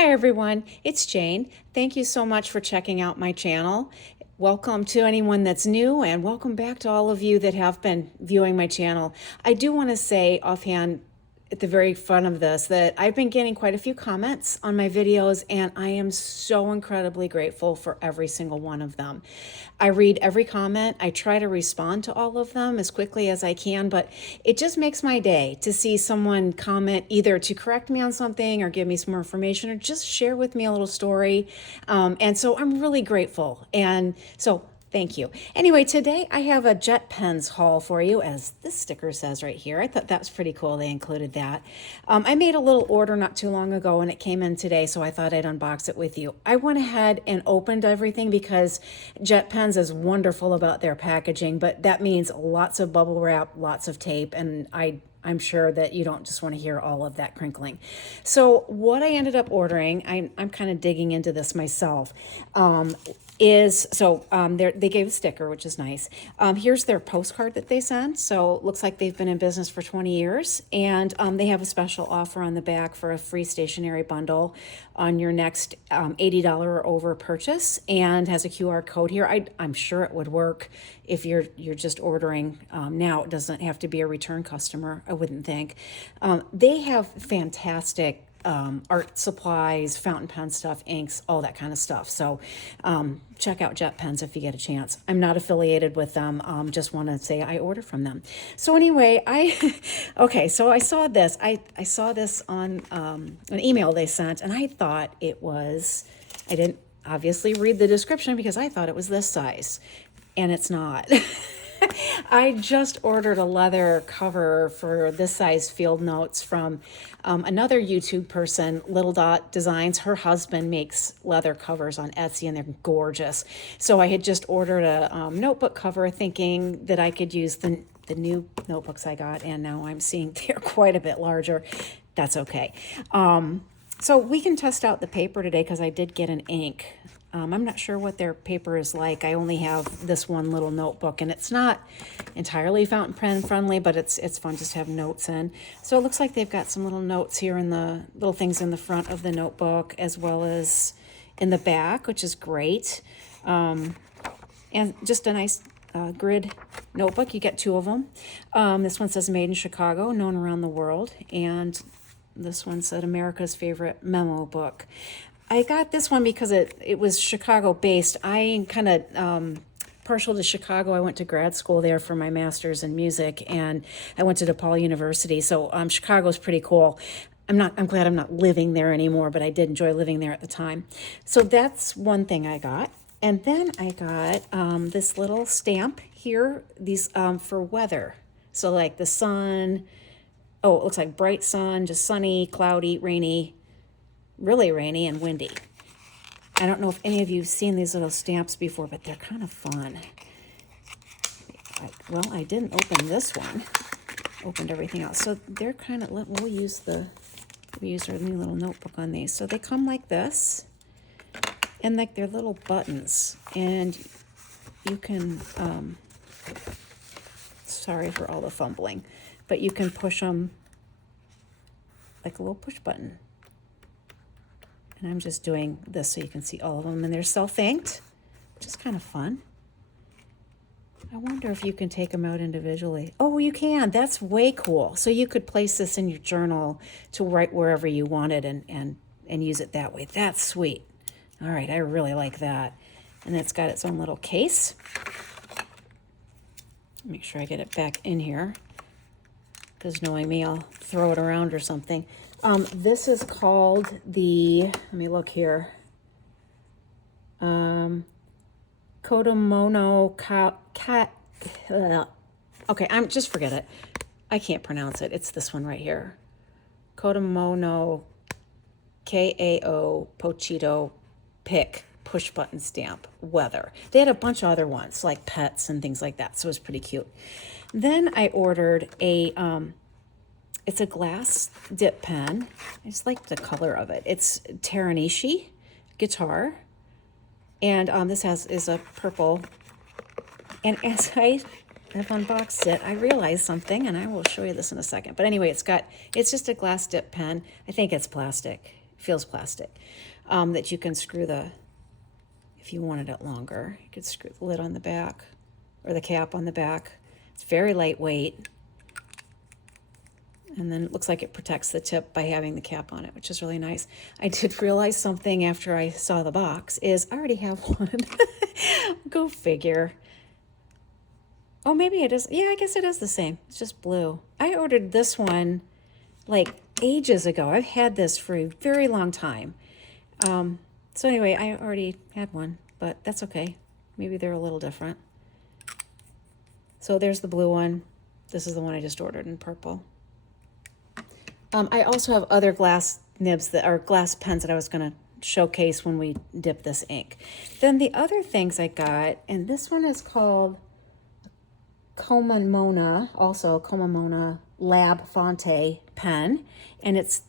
Hi everyone, it's Jane. Thank you so much for checking out my channel. Welcome to anyone that's new, and welcome back to all of you that have been viewing my channel. I do want to say offhand at the very front of this that I've been getting quite a few comments on my videos, and I am so incredibly grateful for every single one of them. I read every comment. I try to respond to all of them as quickly as I can, but it just makes my day to see someone comment either to correct me on something or give me some more information or just share with me a little story. And so I'm really grateful. And so thank you. Anyway, today I have a JetPens haul for you, as this sticker says right here. I thought that was pretty cool. They included that. I made a little order not too long ago and it came in today, so I thought I'd unbox it with you. I went ahead and opened everything because JetPens is wonderful about their packaging, but that means lots of bubble wrap, lots of tape, and I'm sure that you don't just want to hear all of that crinkling. So what I ended up ordering, I'm kind of digging into this myself, they gave a sticker, which is nice. Here's their postcard that they sent. So it looks like they've been in business for 20 years. And they have a special offer on the back for a free stationery bundle on your next $80 or over purchase, and has a QR code here. I'm sure it would work if you're just ordering now. It doesn't have to be a return customer, I wouldn't think. They have fantastic art supplies, fountain pen stuff, inks, all that kind of stuff. So check out JetPens if you get a chance. I'm not affiliated with them. Just want to say I order from them. So anyway, so I saw this. I saw this on an email they sent, and I thought I didn't obviously read the description because I thought it was this size, and it's not. I just ordered a leather cover for this size field notes from another YouTube person, lidl.doodles. Her husband makes leather covers on Etsy, and they're gorgeous. So I had just ordered a notebook cover thinking that I could use the new notebooks I got, and now I'm seeing they're quite a bit larger. That's okay. So we can test out the paper today because I did get an ink. I'm not sure what their paper is like. I only have this one little notebook, and it's not entirely fountain pen friendly, but it's fun just to have notes in. So it looks like they've got some little notes here in the little things in the front of the notebook as well as in the back, which is great. And just a nice grid notebook. You get two of them. This one says Made in Chicago, known around the world, and this one said America's favorite memo book. I got this one because it was Chicago based. I'm kind of partial to Chicago. I went to grad school there for my master's in music, and I went to DePaul University. So Chicago's pretty cool. I'm glad I'm not living there anymore, but I did enjoy living there at the time. So that's one thing I got. And then I got this little stamp here, these for weather. So like the sun, it looks like bright sun, just sunny, cloudy, rainy, really rainy and windy. I don't know if any of you have seen these little stamps before, but they're kind of fun. I didn't open this one. Opened everything else. So they're kind of, we'll use our new little notebook on these. So they come like this, and like they're little buttons, and you can, sorry for all the fumbling, but you can push them like a little push button. And I'm just doing this so you can see all of them. And they're self-inked, which is kind of fun. I wonder if you can take them out individually. Oh, you can. That's way cool. So you could place this in your journal to write wherever you wanted and use it that way. That's sweet. All right, I really like that. And it's got its own little case. Make sure I get it back in here, because knowing me, I'll throw it around or something. This is called let me look here. Komamono okay, just forget it. I can't pronounce it. It's this one right here. Komamono KAO Pochito Pick push button stamp weather. They had a bunch of other ones like pets and things like that, so it was pretty cute. Then I ordered it's a glass dip pen. I just like the color of it. It's Teranishi guitar, and this is a purple. And as I have unboxed it, I realized something, and I will show you this in a second. But anyway, it's just a glass dip pen. I think it's plastic. feels plastic, that you can screw if you wanted it longer, you could screw the lid on the back or the cap on the back. It's very lightweight. And then it looks like it protects the tip by having the cap on it, which is really nice. I did realize something after I saw the box is I already have one. Go figure. Oh, maybe it is. Yeah, I guess it is the same. It's just blue. I ordered this one like ages ago. I've had this for a very long time. So anyway, I already had one, but that's okay. Maybe they're a little different. So there's the blue one. This is the one I just ordered in purple. I also have other glass nibs that are glass pens that I was going to showcase when we dip this ink. Then the other things I got, and this one is called Komamono, also Komamono Lab Fonte pen, and it's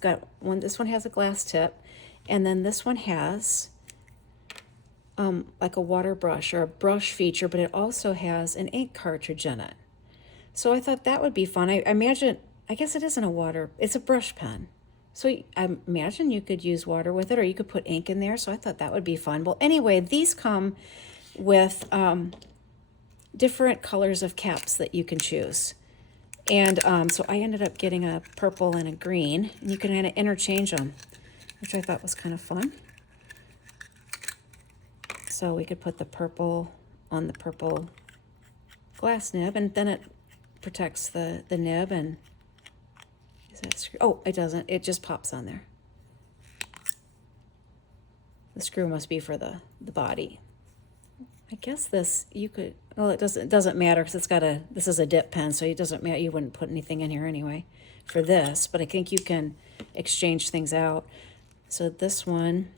got one. This one has a glass tip, and then this one has like a water brush or a brush feature, but it also has an ink cartridge in it. So I thought that would be fun. I guess it isn't a water, it's a brush pen. So I imagine you could use water with it, or you could put ink in there. So I thought that would be fun. Well, anyway, these come with different colors of caps that you can choose. And so I ended up getting a purple and a green, and you can kind of interchange them, which I thought was kind of fun. So we could put the purple on the purple glass nib, and then it protects the nib. And is that screw? Oh, it doesn't. It just pops on there. The screw must be for the body. I guess this you could. Well, it doesn't matter because this is a dip pen, so it doesn't matter. You wouldn't put anything in here anyway for this, but I think you can exchange things out. So this one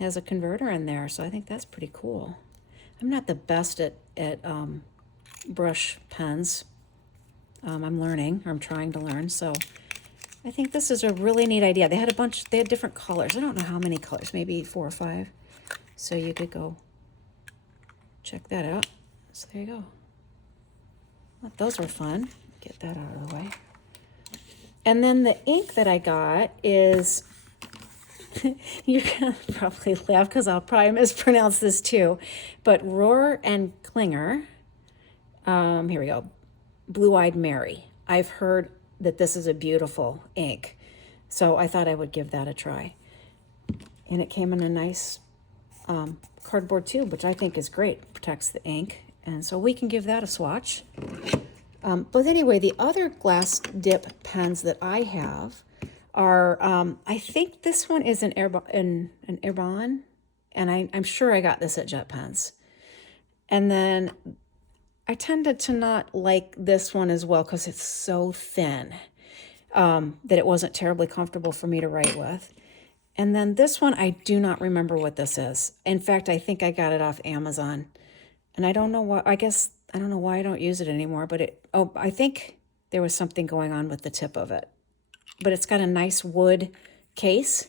has a converter in there, so I think that's pretty cool. I'm not the best at brush pens. I'm learning, or I'm trying to learn, so I think this is a really neat idea. They had different colors. I don't know how many colors, maybe 4 or 5. So you could go check that out. So there you go. Well, those were fun. Get that out of the way. And then the ink that I got is, you're going to probably laugh because I'll probably mispronounce this too, but Rohrer and Klingner, here we go, Blue-Eyed Mary. I've heard that this is a beautiful ink, so I thought I would give that a try. And it came in a nice cardboard tube, which I think is great, protects the ink, and so we can give that a swatch. But anyway, the other glass dip pens that I have are, I think this one is an Erbon, and I'm sure I got this at JetPens. And then I tended to not like this one as well because it's so thin that it wasn't terribly comfortable for me to write with. And then this one, I do not remember what this is. In fact, I think I got it off Amazon. And I don't know why, I don't know why I don't use it anymore, but I think there was something going on with the tip of it. But it's got a nice wood case,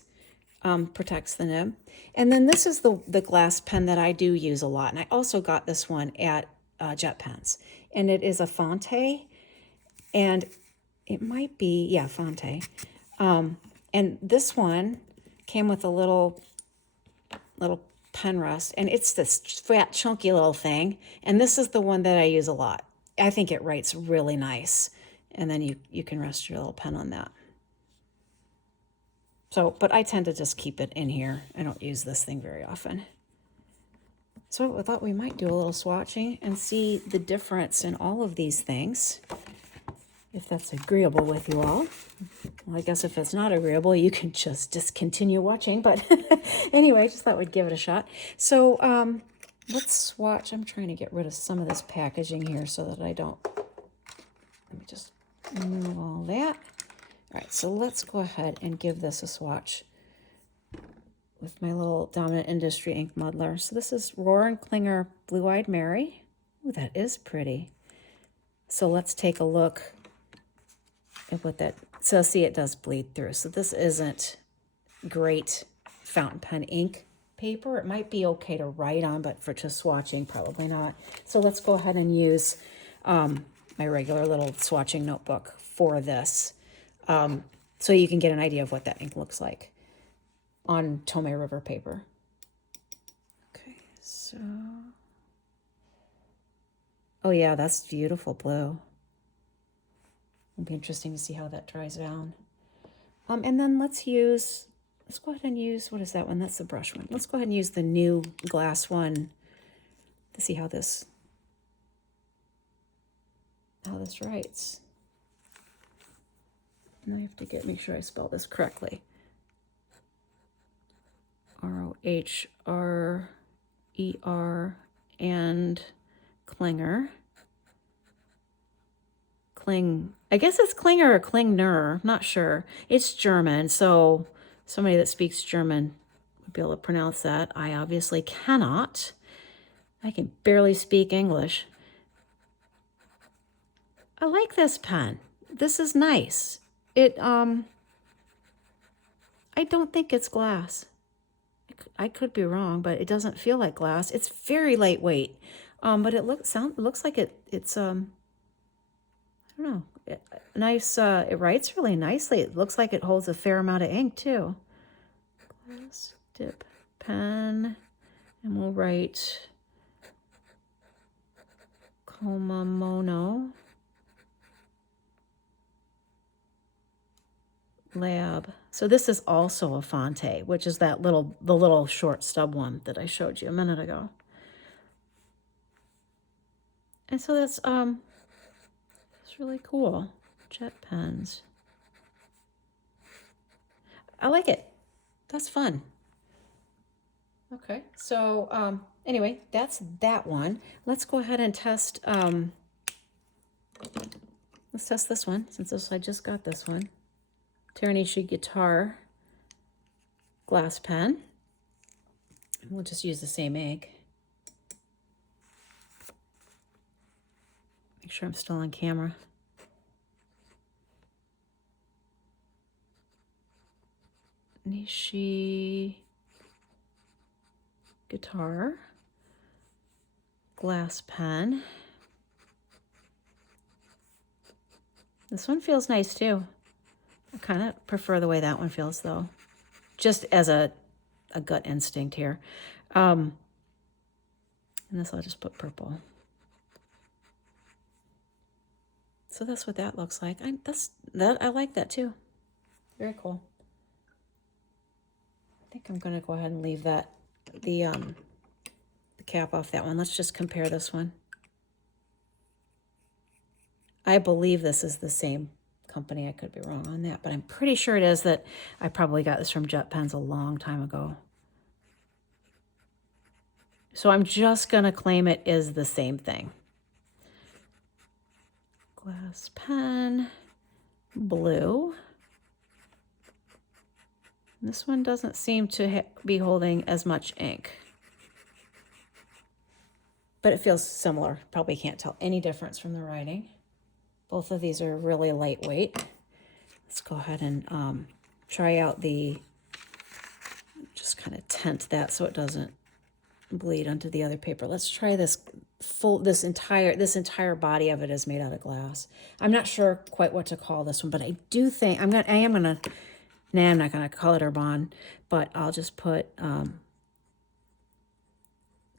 protects the nib. And then this is the glass pen that I do use a lot. And I also got this one at JetPens. And it is a Fonte, and it might be, yeah, Fonte. And this one came with a little pen rest, and it's this fat, chunky little thing. And this is the one that I use a lot. I think it writes really nice. And then you can rest your little pen on that. So, but I tend to just keep it in here. I don't use this thing very often. So I thought we might do a little swatching and see the difference in all of these things, if that's agreeable with you all. Well, I guess if it's not agreeable, you can just discontinue watching. But anyway, I just thought we'd give it a shot. So let's swatch. I'm trying to get rid of some of this packaging here so that I don't. Let me just remove all that. All right, so let's go ahead and give this a swatch with my little Dominant Industry ink muddler. So this is Rohrer and Klingner Blue-Eyed Mary. Ooh, that is pretty. So let's take a look at what that, so see, it does bleed through. So this isn't great fountain pen ink paper. It might be okay to write on, but for just swatching, probably not. So let's go ahead and use my regular little swatching notebook for this. so you can get an idea of what that ink looks like on Tomei River paper. Okay, so, oh yeah, that's beautiful blue. It'll be interesting to see how that dries down. And then let's go ahead and use, what is that one? That's the brush one. Let's go ahead and use the new glass one to see how this writes. And I have to make sure I spell this correctly. Rohrer and Klingner. I guess it's Klingner or Klingner, not sure. It's German, so somebody that speaks German would be able to pronounce that. I obviously cannot. I can barely speak English. I like this pen. This is nice. I don't think it's glass. I could be wrong, but it doesn't feel like glass. It's very lightweight. But it looks like it's I don't know. Nice. It writes really nicely. It looks like it holds a fair amount of ink too. Glass dip pen, and we'll write Komamono Lab. So this is also a Fonte, which is the little short stub one that I showed you a minute ago. And so that's it's really cool. JetPens. I like it. That's fun. Okay, so anyway, that's that one. Let's go ahead and test. Let's test this one since I just got this one. Teranishi guitar glass pen. We'll just use the same ink. Make sure I'm still on camera. Nishi guitar glass pen. This one feels nice too. I kind of prefer the way that one feels though, just as a gut instinct here. And this I'll just put purple. So that's what that looks like. I like that too. Very cool. I think I'm gonna go ahead and leave the cap off that one. Let's just compare this one. I believe this is the same company. I could be wrong on that, but I'm pretty sure it is. That I probably got this from JetPens a long time ago. So I'm just gonna claim it is the same thing. Glass pen, blue. This one doesn't seem to be holding as much ink, but it feels similar. Probably can't tell any difference from the writing. Both of these are really lightweight. Let's go ahead and try out just kind of tent that so it doesn't bleed onto the other paper. Let's try this this entire body of it is made out of glass. I'm not sure quite what to call this one, but I do think I'm not gonna call it Urbon, but I'll just put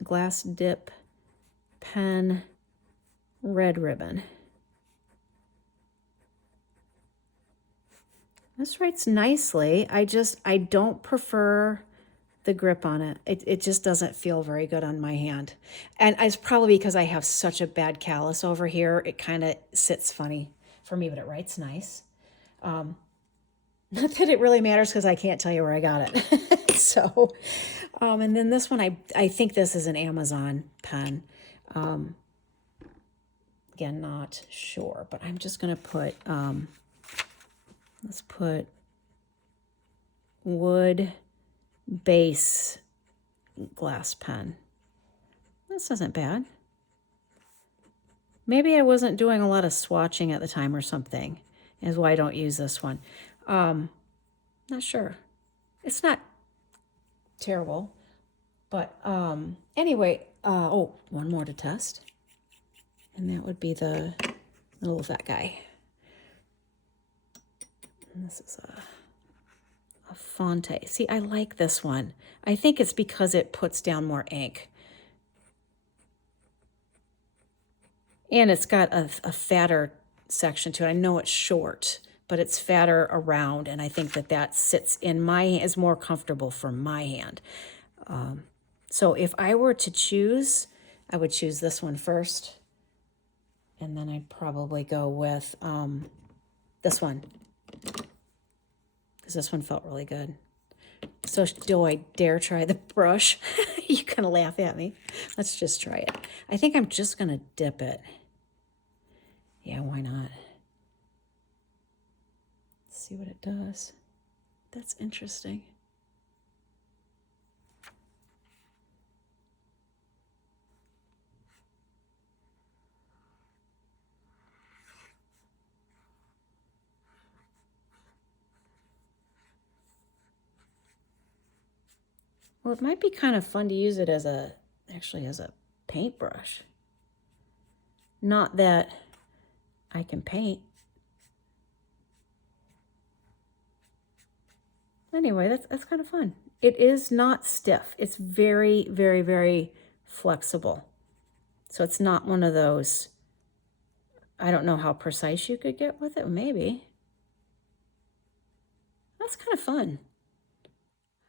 glass dip pen red ribbon. This writes nicely. I don't prefer the grip on it. It just doesn't feel very good on my hand. And it's probably because I have such a bad callus over here. It kind of sits funny for me, but it writes nice. Not that it really matters because I can't tell you where I got it. So, and then this one, I think this is an Amazon pen. Again, not sure, but I'm just going to put, let's put wood base glass pen. This isn't bad. Maybe I wasn't doing a lot of swatching at the time or something, is why I don't use this one. Not sure. It's not terrible, but anyway, oh, one more to test, and that would be the little fat guy. And this is a Fonte. See, I like this one. I think it's because it puts down more ink. And it's got a fatter section to it. I know it's short, but it's fatter around, and I think that sits in my hand, is more comfortable for my hand. So if I were to choose, I would choose this one first, and then I'd probably go with this one, because this one felt really good. So do I dare try the brush? You're going to laugh at me. Let's just try it. I think I'm just going to dip it. Yeah, why not? Let's see what it does. That's interesting. Well, it might be kind of fun to use it as actually as a paintbrush. Not that I can paint. Anyway, that's kind of fun. It is not stiff. It's very, very, very flexible. So it's not one of those, I don't know how precise you could get with it. Maybe. That's kind of fun.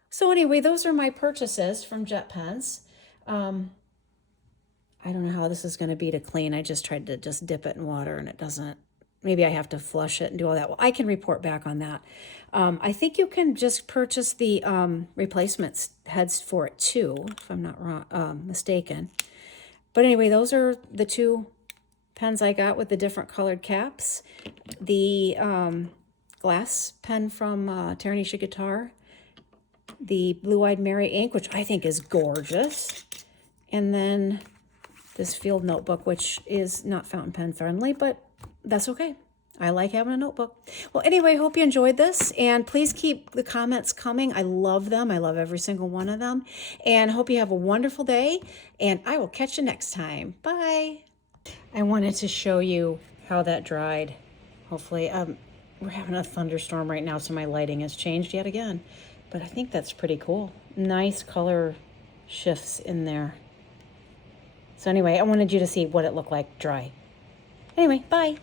So anyway, those are my purchases from JetPens. I don't know how this is going to be to clean. I just tried to just dip it in water and it doesn't. Maybe I have to flush it and do all that. Well, I can report back on that. I think you can just purchase the replacement heads for it too, if I'm not wrong, mistaken. But anyway, those are the two pens I got with the different colored caps. The glass pen from Teranishi Guitar. The Blue-Eyed Mary ink, which I think is gorgeous. And then this field notebook, which is not fountain pen friendly, but that's okay. I like having a notebook. Well, anyway, hope you enjoyed this, and please keep the comments coming. I love them. I love every single one of them, and hope you have a wonderful day, and I will catch you next time. Bye. I wanted to show you how that dried. Hopefully, we're having a thunderstorm right now, so my lighting has changed yet again, but I think that's pretty cool. Nice color shifts in there. So anyway, I wanted you to see what it looked like dry. Anyway, bye.